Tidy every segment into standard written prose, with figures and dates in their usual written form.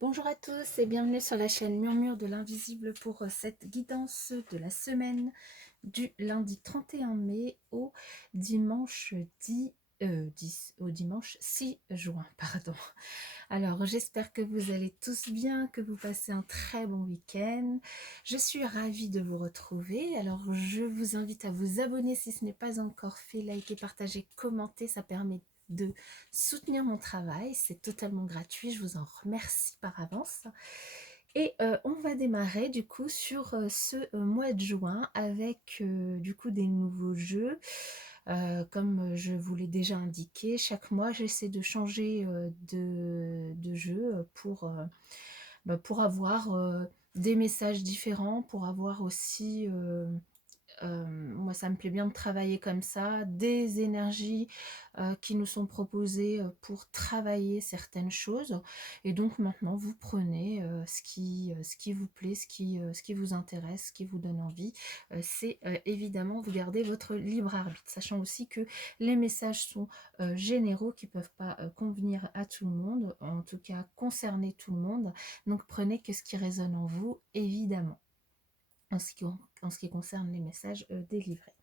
Bonjour à tous et bienvenue sur la chaîne Murmure de l'Invisible pour cette guidance de la semaine du lundi 31 mai au dimanche 6 juin. Pardon. Alors j'espère que vous allez tous bien, que vous passez un très bon week-end. Je suis ravie de vous retrouver. Alors je vous invite à vous abonner si ce n'est pas encore fait, liker, partager, commenter, ça permet de soutenir mon travail, c'est totalement gratuit, je vous en remercie par avance. Et on va démarrer du coup sur ce mois de juin avec du coup des nouveaux jeux. Comme je vous l'ai déjà indiqué, chaque mois j'essaie de changer de jeu pour avoir des messages différents, pour avoir aussi moi, ça me plaît bien de travailler comme ça, des énergies qui nous sont proposées pour travailler certaines choses. Et donc maintenant, vous prenez ce qui vous plaît, ce qui vous intéresse, ce qui vous donne envie. C'est évidemment, vous gardez votre libre arbitre, sachant aussi que les messages sont généraux, qui ne peuvent pas convenir à tout le monde, en tout cas concerner tout le monde. Donc prenez que ce qui résonne en vous, évidemment en ce qui concerne les messages délivrés.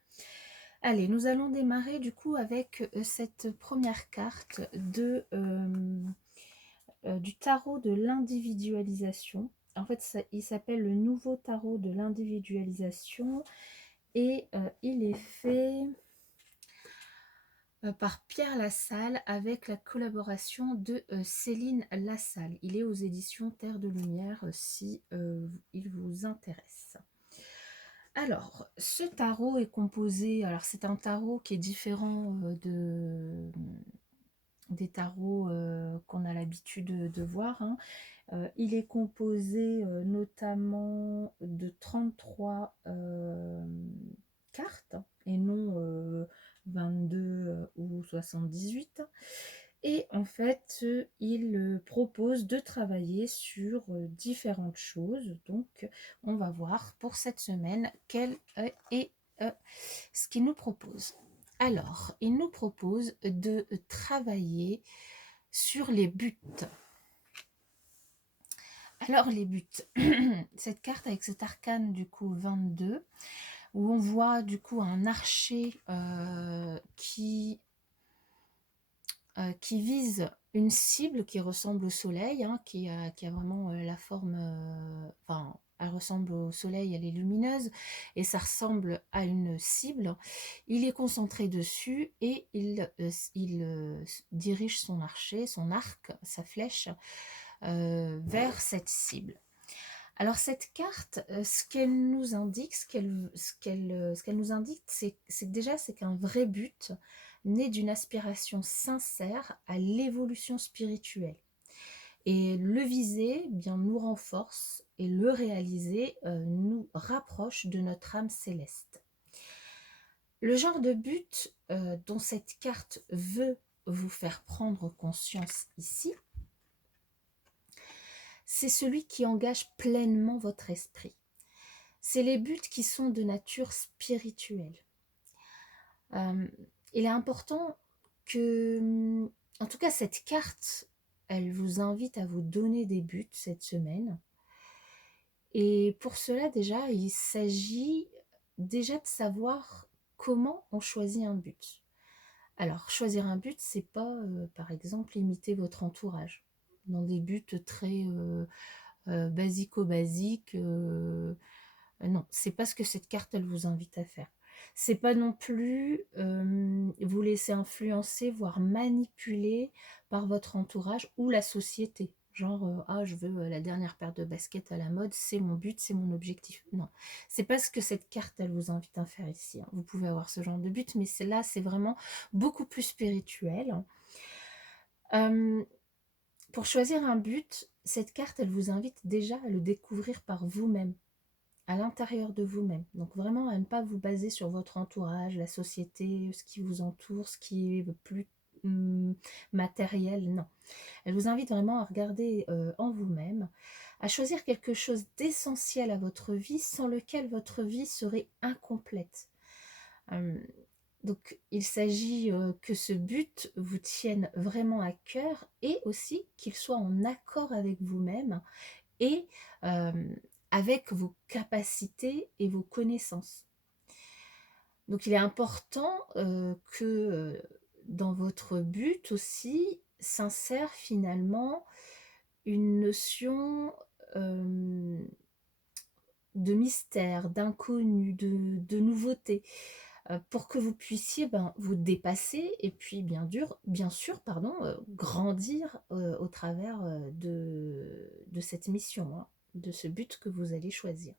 Allez, nous allons démarrer du coup avec cette première carte du tarot de l'individualisation. En fait, il s'appelle le nouveau tarot de l'individualisation et il est fait par Pierre Lassalle avec la collaboration de Céline Lassalle. Il est aux éditions Terre de Lumière si il vous intéresse. Alors, ce tarot est composé, alors c'est un tarot qui est différent des tarots qu'on a l'habitude de voir, hein. Il est composé notamment de 33 cartes et non 22 ou 78. Et en fait, il propose de travailler sur différentes choses. Donc, on va voir pour cette semaine quel est ce qu'il nous propose. Alors, il nous propose de travailler sur les buts. Alors, les buts. Cette carte avec cet arcane du coup 22, où on voit du coup un archer qui vise une cible qui ressemble au soleil, hein, qui a vraiment la forme, enfin, elle ressemble au soleil, elle est lumineuse, et ça ressemble à une cible. Il est concentré dessus et il dirige son archer, son arc, sa flèche, vers cette cible. Alors cette carte, ce qu'elle nous indique, ce qu'elle nous indique, c'est qu'un vrai but naît d'une aspiration sincère à l'évolution spirituelle. Et le viser, eh bien, nous renforce et le réaliser nous rapproche de notre âme céleste. Le genre de but dont cette carte veut vous faire prendre conscience ici, c'est celui qui engage pleinement votre esprit. C'est les buts qui sont de nature spirituelle. Il est important que, en tout cas, cette carte, elle vous invite à vous donner des buts cette semaine. Et pour cela, déjà, il s'agit déjà de savoir comment on choisit un but. Alors, choisir un but, c'est pas, par exemple, imiter votre entourage dans des buts très basico-basiques. Non, c'est pas ce que cette carte, elle vous invite à faire. C'est pas non plus vous laisser influencer, voire manipuler par votre entourage ou la société. Genre, ah, je veux la dernière paire de baskets à la mode, c'est mon but, c'est mon objectif. Non, c'est pas ce que cette carte, elle vous invite à faire ici, hein. Vous pouvez avoir ce genre de but, mais là, c'est vraiment beaucoup plus spirituel. Pour choisir un but, cette carte, elle vous invite déjà à le découvrir par vous-même, à l'intérieur de vous-même. Donc vraiment à ne pas vous baser sur votre entourage, la société, ce qui vous entoure, ce qui est plus matériel, non. Elle vous invite vraiment à regarder en vous-même, à choisir quelque chose d'essentiel à votre vie, sans lequel votre vie serait incomplète. Donc, il s'agit que ce but vous tienne vraiment à cœur et aussi qu'il soit en accord avec vous-même et avec vos capacités et vos connaissances. Donc, il est important que dans votre but aussi s'insère finalement une notion de mystère, d'inconnu, de nouveauté, pour que vous puissiez vous dépasser et puis bien sûr, pardon, grandir au travers de cette mission, hein, de ce but que vous allez choisir.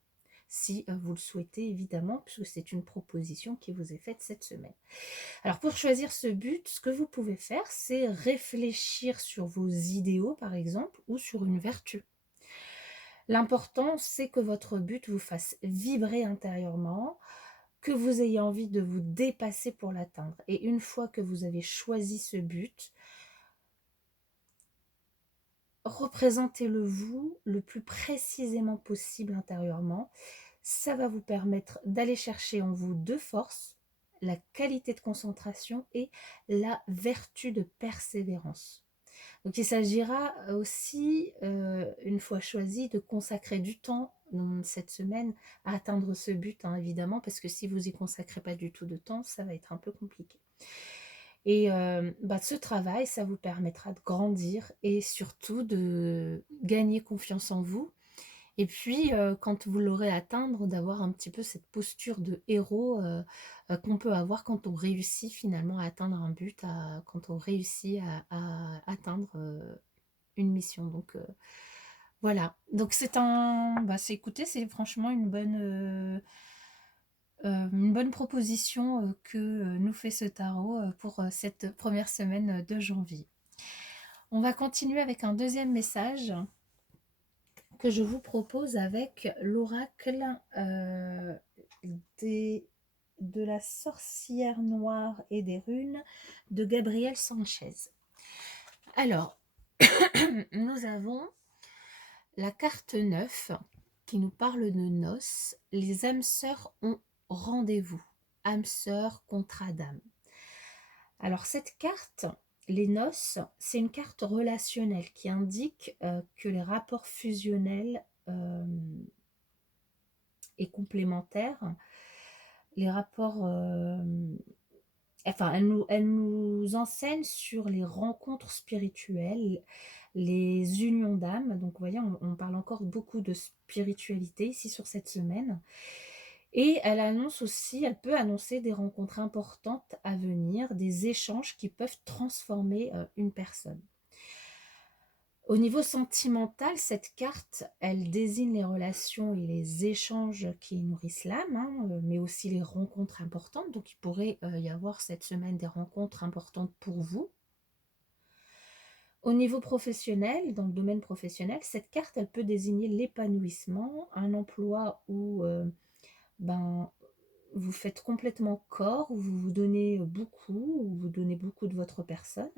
Si vous le souhaitez évidemment, puisque c'est une proposition qui vous est faite cette semaine. Alors pour choisir ce but, ce que vous pouvez faire, c'est réfléchir sur vos idéaux par exemple, ou sur une vertu. L'important, c'est que votre but vous fasse vibrer intérieurement, que vous ayez envie de vous dépasser pour l'atteindre. Et une fois que vous avez choisi ce but, représentez-le vous le plus précisément possible intérieurement. Ça va vous permettre d'aller chercher en vous deux forces, la qualité de concentration et la vertu de persévérance. Donc il s'agira aussi, une fois choisi, de consacrer du temps dans cette semaine à atteindre ce but, hein, évidemment, parce que si vous y consacrez pas du tout de temps, ça va être un peu compliqué. Et ce travail, ça vous permettra de grandir et surtout de gagner confiance en vous. Et puis, quand vous l'aurez atteindre, d'avoir un petit peu cette posture de héros qu'on peut avoir quand on réussit finalement à atteindre un but, quand on réussit à atteindre une mission. Donc voilà. Donc écoutez, c'est franchement une bonne proposition que nous fait ce tarot pour cette première semaine de janvier. On va continuer avec un deuxième message que je vous propose avec l'oracle de la sorcière noire et des runes de Gabriel Sanchez. Alors, nous avons la carte 9 qui nous parle de noces. Les âmes sœurs ont rendez-vous. Âmes sœurs, contrat d'âme. Alors cette carte, les noces, c'est une carte relationnelle qui indique que les rapports fusionnels et complémentaires, les rapports... elle nous enseigne sur les rencontres spirituelles, les unions d'âme. Donc, vous voyez, on parle encore beaucoup de spiritualité ici sur cette semaine. Et elle peut annoncer des rencontres importantes à venir, des échanges qui peuvent transformer une personne. Au niveau sentimental, cette carte, elle désigne les relations et les échanges qui nourrissent l'âme, hein, mais aussi les rencontres importantes. Donc, il pourrait y avoir cette semaine des rencontres importantes pour vous. Au niveau professionnel, dans le domaine professionnel, cette carte, elle peut désigner l'épanouissement, un emploi où vous faites complètement corps, où vous vous donnez beaucoup, où vous donnez beaucoup de votre personne.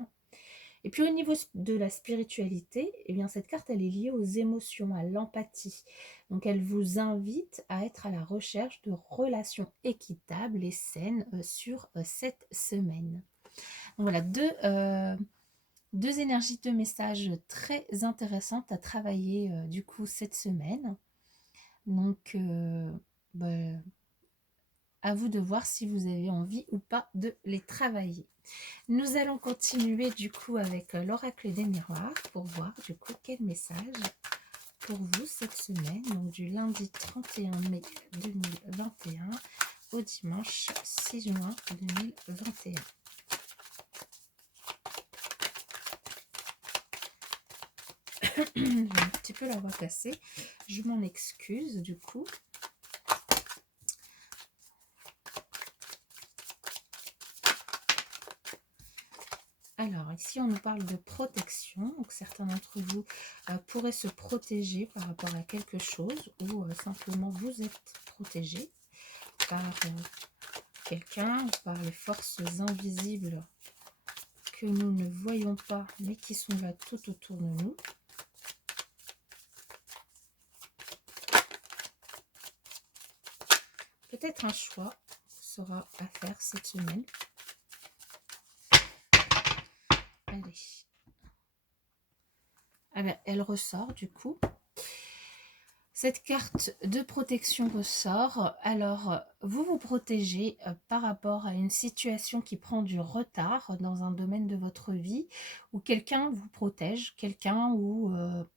Et puis au niveau de la spiritualité, eh bien cette carte, elle est liée aux émotions, à l'empathie. Donc elle vous invite à être à la recherche de relations équitables et saines sur cette semaine. Donc voilà, deux énergies, deux messages très intéressantes à travailler du coup cette semaine. Donc à vous de voir si vous avez envie ou pas de les travailler. Nous allons continuer du coup avec l'oracle des miroirs pour voir du coup quel message pour vous cette semaine, donc du lundi 31 mai 2021 au dimanche 6 juin 2021. J'ai un petit peu la voix cassée, je m'en excuse du coup. Alors ici on nous parle de protection, donc certains d'entre vous pourraient se protéger par rapport à quelque chose ou simplement vous êtes protégé par quelqu'un, par les forces invisibles que nous ne voyons pas mais qui sont là tout autour de nous. Peut-être un choix sera à faire cette semaine. Allez. Ah ben, elle ressort du coup. Cette carte de protection ressort. Alors, vous vous protégez par rapport à une situation qui prend du retard dans un domaine de votre vie, où quelqu'un vous protège, quelqu'un ou,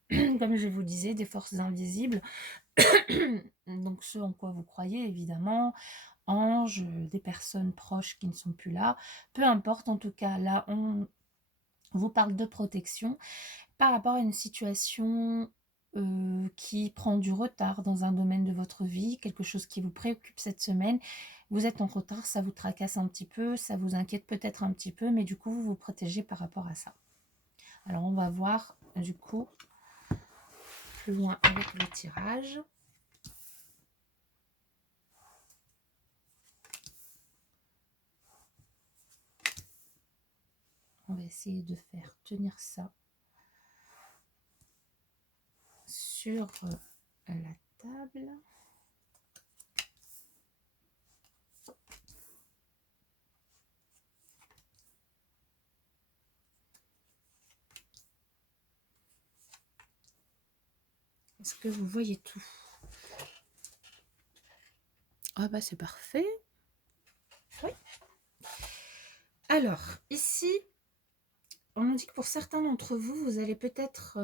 comme je vous disais, des forces invisibles. Donc, ce en quoi vous croyez, évidemment, anges, des personnes proches qui ne sont plus là. Peu importe, en tout cas, là, on vous parle de protection par rapport à une situation qui prend du retard dans un domaine de votre vie, quelque chose qui vous préoccupe cette semaine. Vous êtes en retard, ça vous tracasse un petit peu, ça vous inquiète peut-être un petit peu, mais du coup, vous vous protégez par rapport à ça. Alors, on va voir du coup plus loin avec le tirage. On va essayer de faire tenir ça sur la table. Est-ce que vous voyez tout? Ah bah c'est parfait. Oui. Alors, ici, on nous dit que pour certains d'entre vous, vous allez peut-être...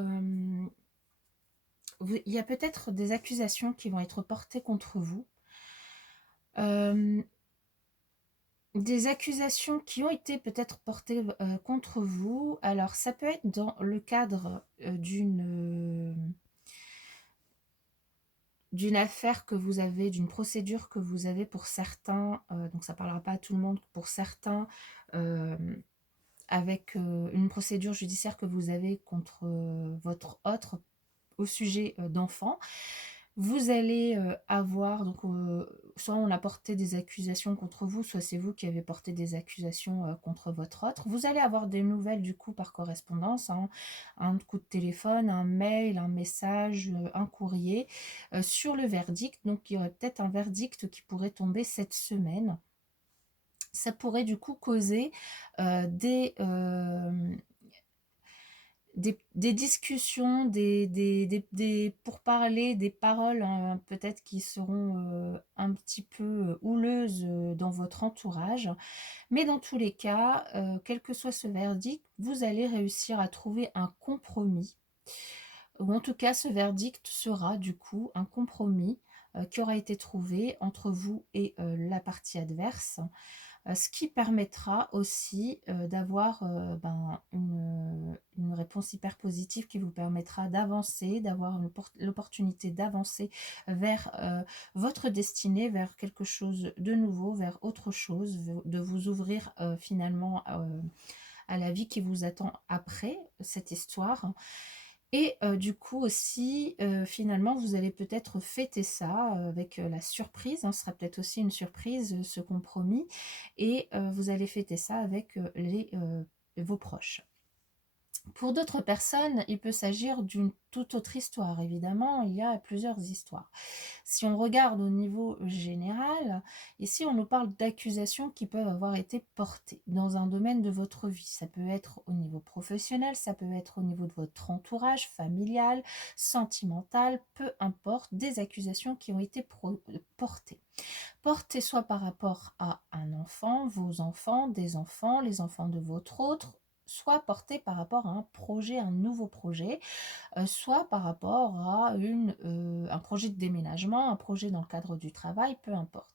il y a peut-être des accusations qui vont être portées contre vous. Des accusations qui ont été peut-être portées contre vous. Alors, ça peut être dans le cadre d'une affaire que vous avez, d'une procédure que vous avez pour certains, donc ça ne parlera pas à tout le monde, pour certains, avec une procédure judiciaire que vous avez contre votre autre au sujet d'enfants. Vous allez avoir, donc soit on a porté des accusations contre vous, soit c'est vous qui avez porté des accusations contre votre autre. Vous allez avoir des nouvelles du coup par correspondance, hein, un coup de téléphone, un mail, un message, un courrier sur le verdict. Donc il y aurait peut-être un verdict qui pourrait tomber cette semaine. Ça pourrait du coup causer des discussions, des pourparlers, des paroles hein, peut-être qui seront un petit peu houleuses dans votre entourage. Mais dans tous les cas, quel que soit ce verdict, vous allez réussir à trouver un compromis. Ou en tout cas, ce verdict sera du coup un compromis qui aura été trouvé entre vous et la partie adverse. Ce qui permettra aussi d'avoir une réponse hyper positive qui vous permettra d'avancer, d'avoir l'opportunité d'avancer vers votre destinée, vers quelque chose de nouveau, vers autre chose, de vous ouvrir finalement à la vie qui vous attend après cette histoire. Et du coup aussi, finalement, vous allez peut-être fêter ça avec la surprise, hein, ce sera peut-être aussi une surprise, ce compromis, et vous allez fêter ça avec vos proches. Pour d'autres personnes, il peut s'agir d'une toute autre histoire. Évidemment, il y a plusieurs histoires. Si on regarde au niveau général, ici on nous parle d'accusations qui peuvent avoir été portées dans un domaine de votre vie. Ça peut être au niveau professionnel, ça peut être au niveau de votre entourage familial, sentimental, peu importe, des accusations qui ont été portées. Portées soit par rapport à un enfant, vos enfants, des enfants, les enfants de votre autre, soit portées par rapport à un projet, un nouveau projet, soit par rapport à un projet de déménagement, un projet dans le cadre du travail, peu importe.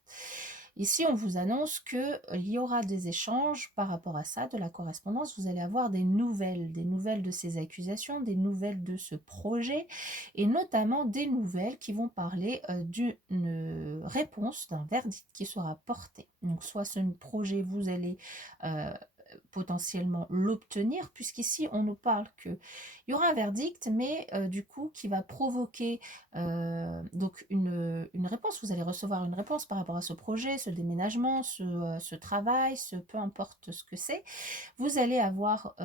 Ici, on vous annonce qu'il y aura des échanges par rapport à ça, de la correspondance. Vous allez avoir des nouvelles de ces accusations, des nouvelles de ce projet, et notamment des nouvelles qui vont parler d'une réponse, d'un verdict qui sera porté. Donc, soit ce projet, vous allez potentiellement l'obtenir, puisqu'ici on nous parle qu'il y aura un verdict, mais du coup qui va provoquer donc une réponse. Vous allez recevoir une réponse par rapport à ce projet, ce déménagement, ce travail, peu importe ce que c'est. Vous allez avoir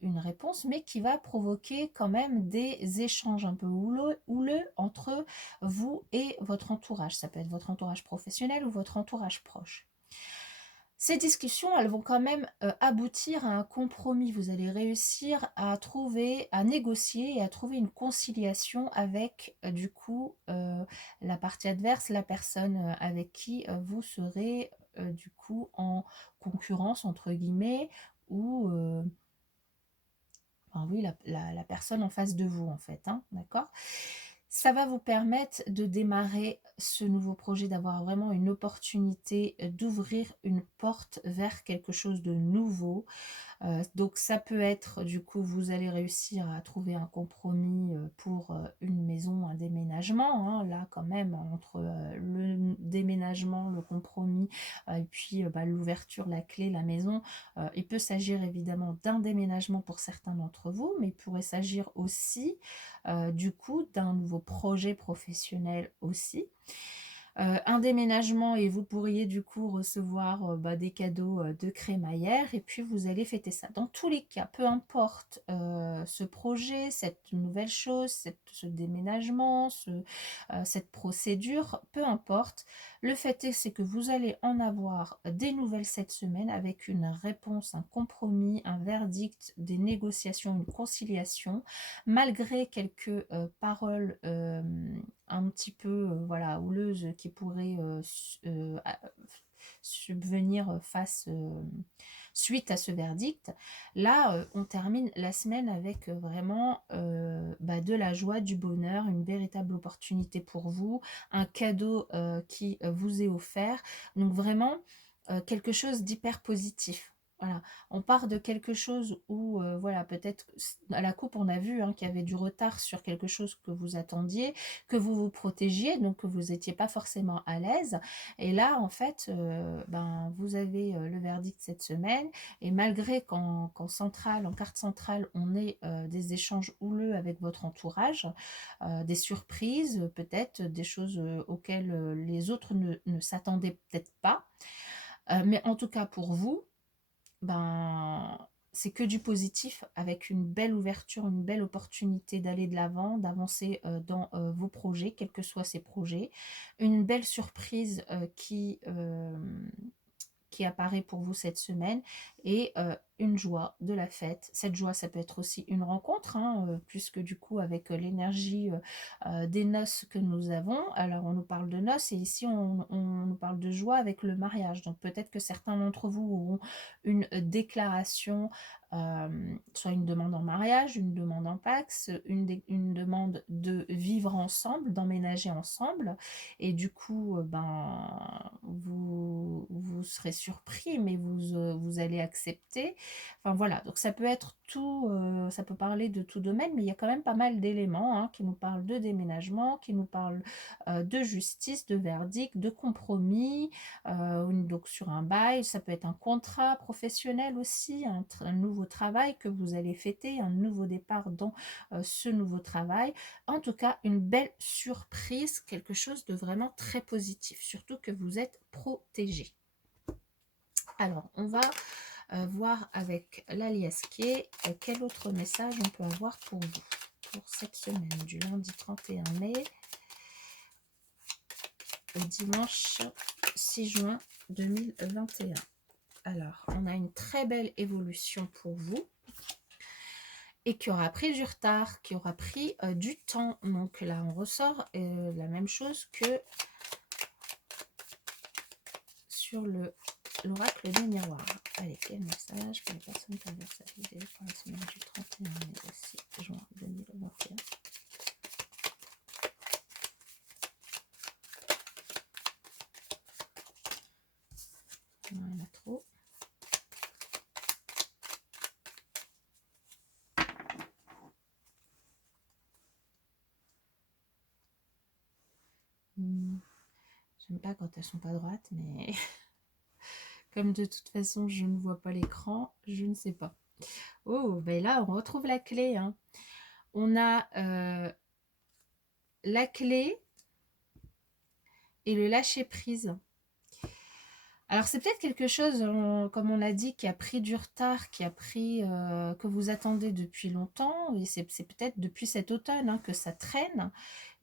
une réponse, mais qui va provoquer quand même des échanges un peu houleux entre vous et votre entourage. Ça peut être votre entourage professionnel ou votre entourage proche. Ces discussions, elles vont quand même aboutir à un compromis. Vous allez réussir à trouver, à négocier et à trouver une conciliation avec du coup la partie adverse, la personne avec qui vous serez du coup en concurrence entre guillemets ou enfin oui la personne en face de vous en fait, hein, d'accord? Ça va vous permettre de démarrer ce nouveau projet, d'avoir vraiment une opportunité d'ouvrir une porte vers quelque chose de nouveau. Donc ça peut être, du coup, vous allez réussir à trouver un compromis pour une maison, un déménagement, hein. Là, quand même, entre le déménagement, le compromis, et puis bah, l'ouverture, la clé, la maison, il peut s'agir évidemment d'un déménagement pour certains d'entre vous, mais il pourrait s'agir aussi, du coup, d'un nouveau projet professionnel aussi. Un déménagement et vous pourriez du coup recevoir bah, des cadeaux de crémaillère et puis vous allez fêter ça. Dans tous les cas, peu importe ce projet, cette nouvelle chose, ce déménagement, cette procédure, peu importe, le fait est c'est que vous allez en avoir des nouvelles cette semaine avec une réponse, un compromis, un verdict, des négociations, une conciliation, malgré quelques paroles un petit peu voilà, houleuses qui pourraient subvenir suite à ce verdict. Là, on termine la semaine avec vraiment bah, de la joie, du bonheur, une véritable opportunité pour vous, un cadeau qui vous est offert. Donc vraiment, quelque chose d'hyper positif. Voilà, on part de quelque chose où, voilà, peut-être à la coupe, on a vu hein, qu'il y avait du retard sur quelque chose que vous attendiez, que vous vous protégiez, donc que vous n'étiez pas forcément à l'aise. Et là, en fait, ben, vous avez le verdict cette semaine. Et malgré qu'en centrale, en carte centrale, on ait des échanges houleux avec votre entourage, des surprises, peut-être des choses auxquelles les autres ne s'attendaient peut-être pas. Mais en tout cas, pour vous, ben, c'est que du positif avec une belle ouverture, une belle opportunité d'aller de l'avant, d'avancer dans vos projets, quels que soient ces projets. Une belle surprise qui apparaît pour vous cette semaine et une joie de la fête. Cette joie, ça peut être aussi une rencontre, hein, puisque du coup, avec l'énergie des noces que nous avons, alors on nous parle de noces et ici on nous parle de joie avec le mariage. Donc peut-être que certains d'entre vous auront une déclaration, soit une demande en mariage, une demande en Pacs, une demande de vivre ensemble, d'emménager ensemble. Et du coup, ben, vous serez surpris, mais vous allez accepter. Enfin voilà, donc ça peut être tout, ça peut parler de tout domaine, mais il y a quand même pas mal d'éléments hein, qui nous parlent de déménagement, qui nous parlent de justice, de verdict, de compromis, donc sur un bail, ça peut être un contrat professionnel aussi, un nouveau travail que vous allez fêter, un nouveau départ dans ce nouveau travail. En tout cas, une belle surprise, quelque chose de vraiment très positif, surtout que vous êtes protégé. Alors, on va voir avec l'alias K quel autre message on peut avoir pour vous pour cette semaine du lundi 31 mai au dimanche 6 juin 2021. Alors, on a une très belle évolution pour vous et qui aura pris du retard, qui aura pris du temps. Donc là, on ressort la même chose que sur l'oracle des miroirs. Allez, quel message pour les personnes qui inversent la vidéo pour la semaine du 31 mai au 6 juin 2021. Il y en a trop. J'aime pas quand elles sont pas droites, mais comme de toute façon je ne vois pas l'écran, je ne sais pas. Oh, ben là on retrouve la clé. Hein. On a la clé et le lâcher prise. Alors c'est peut-être quelque chose, comme on l'a dit, qui a pris du retard, que vous attendez depuis longtemps, et c'est peut-être depuis cet automne, hein, que ça traîne.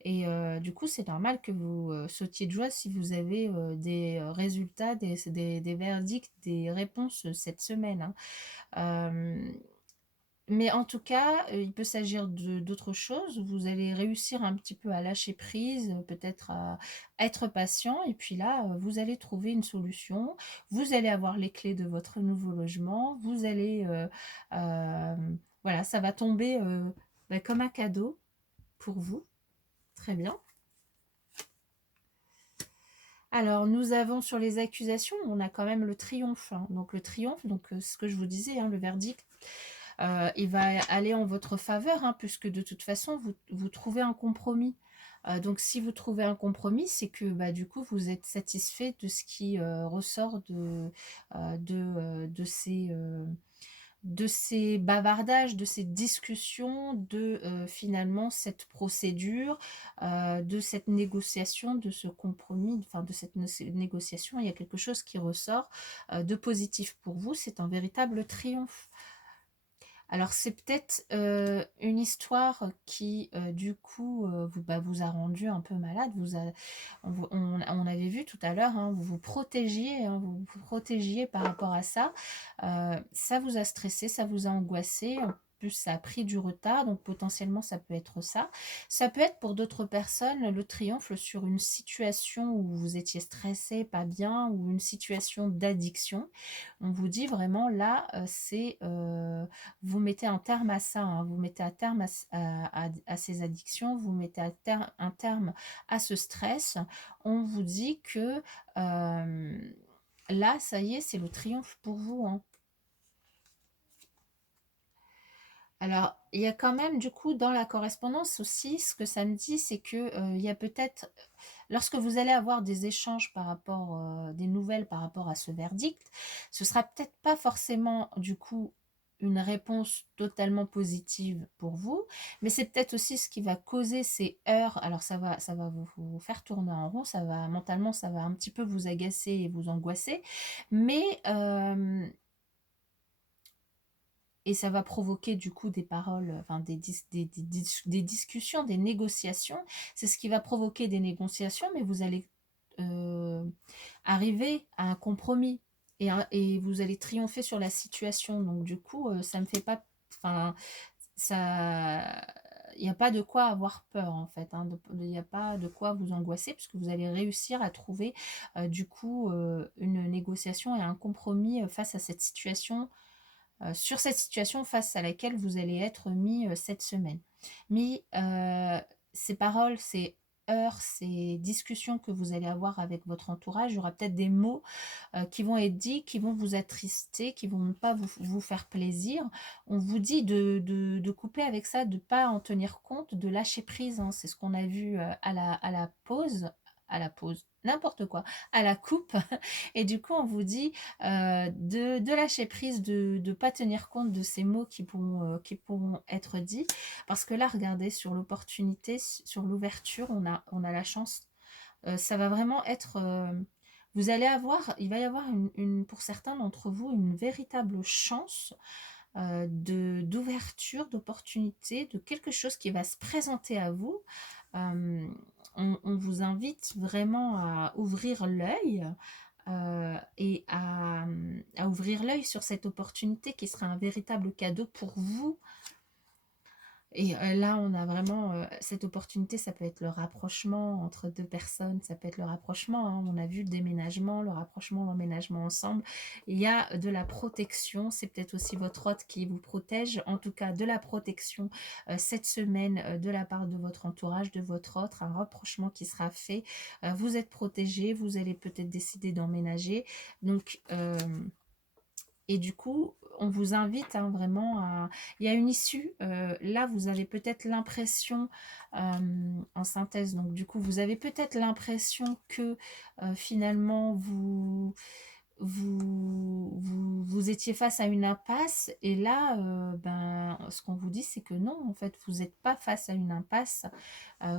Et du coup, c'est normal que vous sautiez de joie si vous avez des résultats, des verdicts, des réponses cette semaine, hein. Euh, mais en tout cas, il peut s'agir d'autre chose. Vous allez réussir un petit peu à lâcher prise, peut-être à être patient, et puis là, vous allez trouver une solution. Vous allez avoir les clés de votre nouveau logement. Vous allez, voilà, ça va tomber bah, comme un cadeau pour vous. Très bien. Alors, nous avons sur les accusations, on a quand même le triomphe, hein. Donc, le triomphe, donc ce que je vous disais, hein, le verdict, il va aller en votre faveur, hein, puisque de toute façon, vous trouvez un compromis. Donc, si vous trouvez un compromis, c'est que bah, du coup, vous êtes satisfait de ce qui ressort de ces bavardages, de ces discussions, de finalement cette procédure, de cette négociation, de ce compromis, enfin de cette négociation, il y a quelque chose qui ressort de positif pour vous, c'est un véritable triomphe. Alors c'est peut-être une histoire qui du coup vous a rendu un peu malade. On avait vu tout à l'heure, hein, vous vous protégiez par rapport à ça. Ça vous a stressé, ça vous a angoissé. En plus, ça a pris du retard, donc potentiellement ça peut être ça. Ça peut être pour d'autres personnes le triomphe sur une situation où vous étiez stressé, pas bien, ou une situation d'addiction. On vous dit vraiment là, vous mettez un terme à ça, hein, vous mettez un terme à ces addictions, vous mettez un terme à ce stress. On vous dit que là, ça y est, c'est le triomphe pour vous, hein. Alors, il y a quand même, du coup, dans la correspondance aussi, ce que ça me dit, c'est que il y a peut-être, lorsque vous allez avoir des échanges par rapport, des nouvelles par rapport à ce verdict, ce sera peut-être pas forcément, du coup, une réponse totalement positive pour vous, mais c'est peut-être aussi ce qui va causer ces heurts. Alors, ça va vous faire tourner en rond, mentalement, ça va un petit peu vous agacer et vous angoisser, mais et ça va provoquer du coup des paroles, enfin des discussions, des négociations. C'est ce qui va provoquer des négociations, mais vous allez euh, arriver à un compromis et vous allez triompher sur la situation. Donc du coup, ça me fait pas, enfin, ça, il n'y a pas de quoi avoir peur en fait, hein. Il n'y a pas de quoi vous angoisser puisque vous allez réussir à trouver du coup une négociation et un compromis face à cette situation, sur cette situation face à laquelle vous allez être mis cette semaine. Mis ces paroles, ces heures, ces discussions que vous allez avoir avec votre entourage, il y aura peut-être des mots qui vont être dits, qui vont vous attrister, qui vont pas vous faire plaisir. On vous dit de couper avec ça, de ne pas en tenir compte, de lâcher prise, hein. C'est ce qu'on a vu à la pause, n'importe quoi, à la coupe. Et du coup, on vous dit de lâcher prise, de ne pas tenir compte de ces mots qui pourront être dits. Parce que là, regardez, sur l'opportunité, sur l'ouverture, on a la chance. Ça va vraiment être... il va y avoir pour certains d'entre vous une véritable chance d'ouverture, d'opportunité, de quelque chose qui va se présenter à vous. Euh, on vous invite vraiment à ouvrir l'œil et à ouvrir l'œil sur cette opportunité qui sera un véritable cadeau pour vous. Et là, on a vraiment cette opportunité, ça peut être le rapprochement entre deux personnes, ça peut être le rapprochement, hein. On a vu le déménagement, le rapprochement, l'emménagement ensemble. Il y a de la protection, c'est peut-être aussi votre hôte qui vous protège, en tout cas de la protection cette semaine de la part de votre entourage, de votre hôte, un rapprochement qui sera fait. Vous êtes protégé, vous allez peut-être décider d'emménager. Donc, et du coup, on vous invite, hein, vraiment à... Il y a une issue. Là, vous avez peut-être l'impression, en synthèse, donc du coup, vous avez peut-être l'impression que finalement, vous étiez face à une impasse et là, ben, ce qu'on vous dit, c'est que non, en fait, vous n'êtes pas face à une impasse.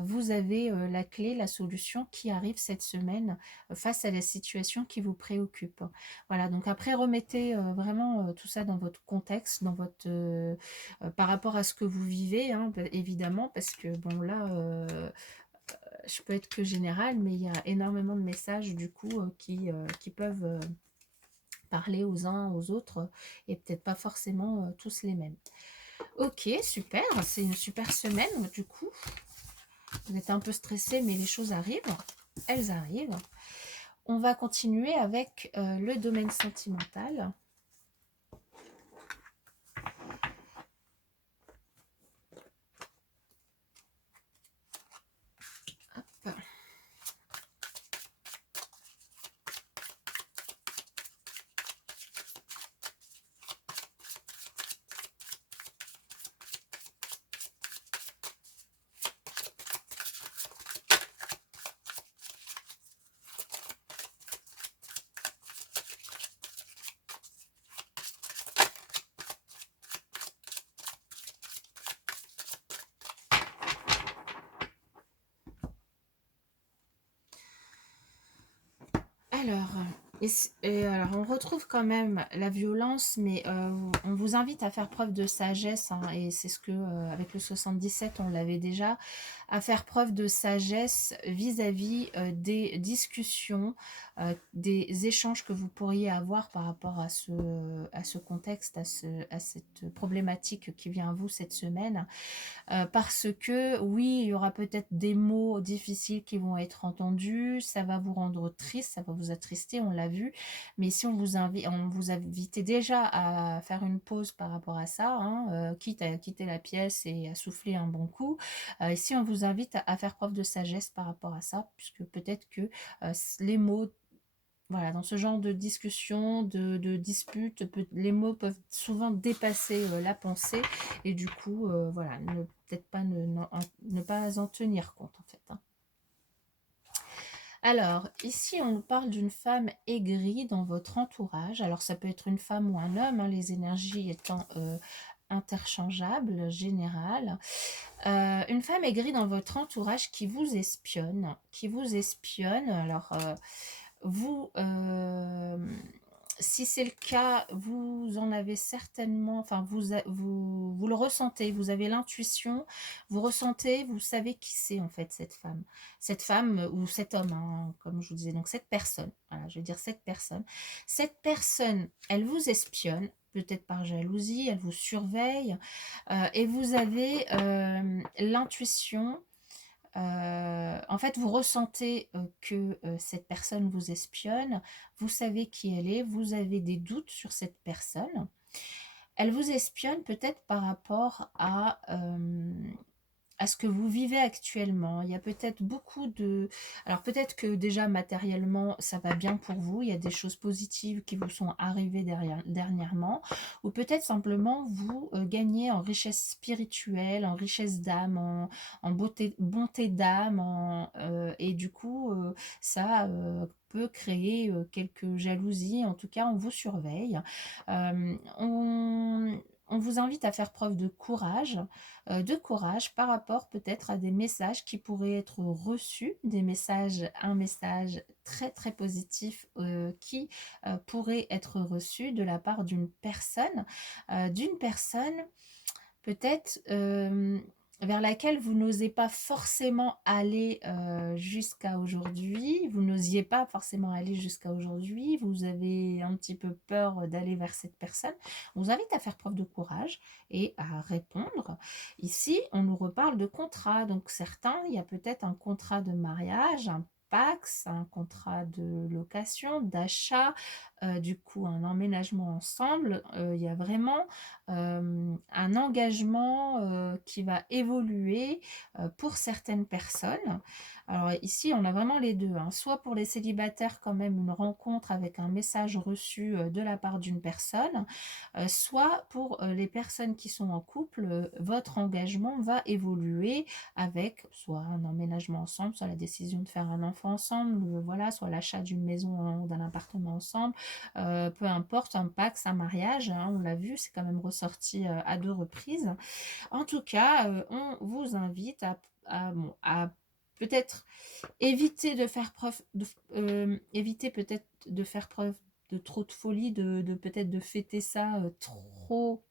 Vous avez la clé, la solution qui arrive cette semaine face à la situation qui vous préoccupe. Voilà, donc après, remettez vraiment tout ça dans votre contexte, dans votre, par rapport à ce que vous vivez, hein, évidemment, parce que bon, là, je peux être que générale, mais il y a énormément de messages du coup qui peuvent parler aux uns aux autres et peut-être pas forcément tous les mêmes. Ok, super, c'est une super semaine du coup. Vous êtes un peu stressé, mais les choses arrivent, elles arrivent. On va continuer avec le domaine sentimental. Hop. Alors, on retrouve quand même la violence, mais on vous invite à faire preuve de sagesse, hein, et c'est ce que, avec le 77, on l'avait déjà, à faire preuve de sagesse vis-à-vis des discussions, des échanges que vous pourriez avoir par rapport à ce contexte, à cette problématique qui vient à vous cette semaine. Parce que oui, il y aura peut-être des mots difficiles qui vont être entendus, ça va vous rendre triste, ça va vous attrister, on l'a vu, mais si on vous invitait déjà à faire une pause par rapport à ça, hein, quitte à quitter la pièce et à souffler un bon coup, ici on vous invite à faire preuve de sagesse par rapport à ça, puisque peut-être que les mots, voilà, dans ce genre de discussion, de dispute, les mots peuvent souvent dépasser la pensée et du coup, voilà, peut-être pas ne pas en tenir compte en fait, hein. Alors, ici, on nous parle d'une femme aigrie dans votre entourage. Alors, ça peut être une femme ou un homme, hein, les énergies étant interchangeables, générales. Une femme aigrie dans votre entourage qui vous espionne, Alors, vous, si c'est le cas, vous en avez certainement, enfin vous le ressentez, vous avez l'intuition, vous ressentez, vous savez qui c'est en fait cette femme ou cet homme, hein, comme je vous disais, donc cette personne, voilà, je vais dire cette personne, elle vous espionne, peut-être par jalousie, elle vous surveille, et vous avez l'intuition. En fait, vous ressentez que cette personne vous espionne, vous savez qui elle est, vous avez des doutes sur cette personne. Elle vous espionne peut-être par rapport à ce que vous vivez actuellement. Il y a peut-être beaucoup de... Alors peut-être que déjà matériellement, ça va bien pour vous, il y a des choses positives qui vous sont arrivées dernièrement, ou peut-être simplement vous gagnez en richesse spirituelle, en richesse d'âme, en bonté d'âme, et du coup, ça... peut créer quelques jalousies, en tout cas on vous surveille. On vous invite à faire preuve de courage par rapport peut-être à des messages qui pourraient être reçus, un message très très positif qui pourrait être reçu de la part d'une personne peut-être vers laquelle vous n'osez pas forcément aller jusqu'à aujourd'hui, vous n'osiez pas forcément aller jusqu'à aujourd'hui, vous avez un petit peu peur d'aller vers cette personne. On vous invite à faire preuve de courage et à répondre. Ici, on nous reparle de contrat, donc certains, il y a peut-être un contrat de mariage, un Pax, un contrat de location, d'achat, du coup un emménagement ensemble. Il y a vraiment un engagement qui va évoluer pour certaines personnes. Alors ici, on a vraiment les deux, hein. Soit pour les célibataires, quand même, une rencontre avec un message reçu de la part d'une personne, soit pour les personnes qui sont en couple, votre engagement va évoluer avec soit un emménagement ensemble, soit la décision de faire un enfant fois ensemble, voilà, soit l'achat d'une maison ou d'un appartement ensemble, peu importe, un Pacs, un mariage, hein, on l'a vu, c'est quand même ressorti à 2 reprises. En tout cas, on vous invite bon, à peut-être éviter de faire preuve éviter peut-être de faire preuve de trop de folie, de peut-être de fêter ça trop,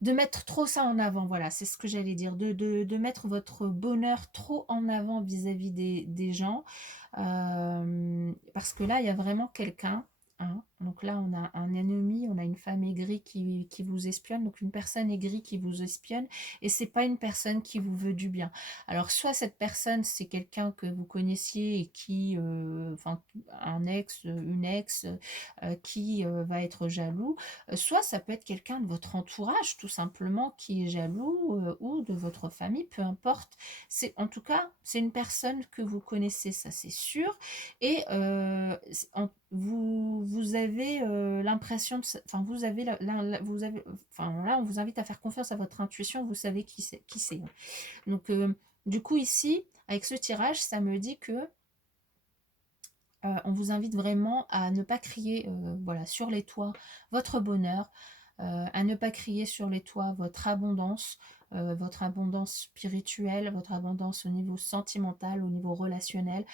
de mettre trop ça en avant, voilà, c'est ce que j'allais dire, de mettre votre bonheur trop en avant vis-à-vis des gens, parce que là, il y a vraiment quelqu'un, hein, donc là, on a un ennemi, on a une femme aigrie qui vous espionne, donc une personne aigrie qui vous espionne, et c'est pas une personne qui vous veut du bien. Alors, soit cette personne, c'est quelqu'un que vous connaissiez et qui, enfin, un ex, une ex, qui va être jaloux, soit ça peut être quelqu'un de votre entourage, tout simplement, qui est jaloux, ou de votre famille, peu importe. En tout cas, c'est une personne que vous connaissez, ça c'est sûr. Et vous avez l'impression enfin, vous avez, vous avez, enfin là, on vous invite à faire confiance à votre intuition, vous savez qui c'est. Qui c'est. Donc, du coup, ici, avec ce tirage, ça me dit que on vous invite vraiment à ne pas crier voilà, sur les toits votre bonheur, à ne pas crier sur les toits votre abondance spirituelle, votre abondance au niveau sentimental, au niveau relationnel.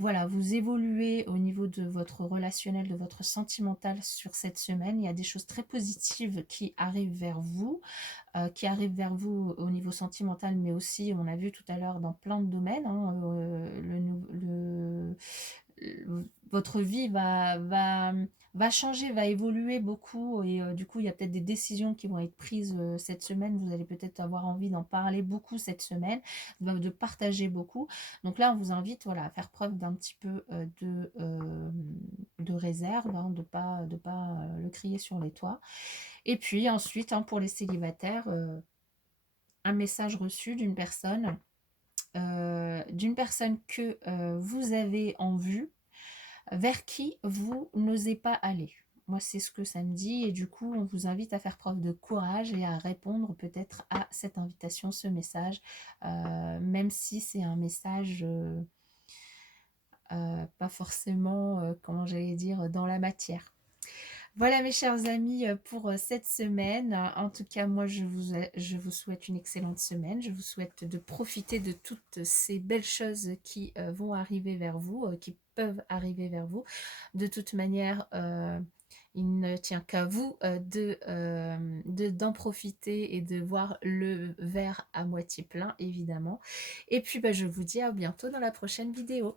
Voilà, vous évoluez au niveau de votre relationnel, de votre sentimental sur cette semaine. Il y a des choses très positives qui arrivent vers vous, au niveau sentimental, mais aussi, on a vu tout à l'heure, dans plein de domaines, hein, votre vie va changer, va évoluer beaucoup, et du coup, il y a peut-être des décisions qui vont être prises cette semaine. Vous allez peut-être avoir envie d'en parler beaucoup cette semaine, de partager beaucoup. Donc là, on vous invite, voilà, à faire preuve d'un petit peu de réserve, hein, de pas le crier sur les toits. Et puis ensuite, hein, pour les célibataires, un message reçu d'une personne que vous avez en vue, vers qui vous n'osez pas aller. Moi, c'est ce que ça me dit, et du coup, on vous invite à faire preuve de courage et à répondre peut-être à cette invitation, ce message, même si c'est un message pas forcément, comment j'allais dire, dans la matière. Voilà mes chers amis pour cette semaine. En tout cas, moi je vous souhaite une excellente semaine. Je vous souhaite de profiter de toutes ces belles choses qui vont arriver vers vous, qui peuvent arriver vers vous. De toute manière, il ne tient qu'à vous d'en profiter et de voir le verre à moitié plein, évidemment. Et puis, je vous dis à bientôt dans la prochaine vidéo.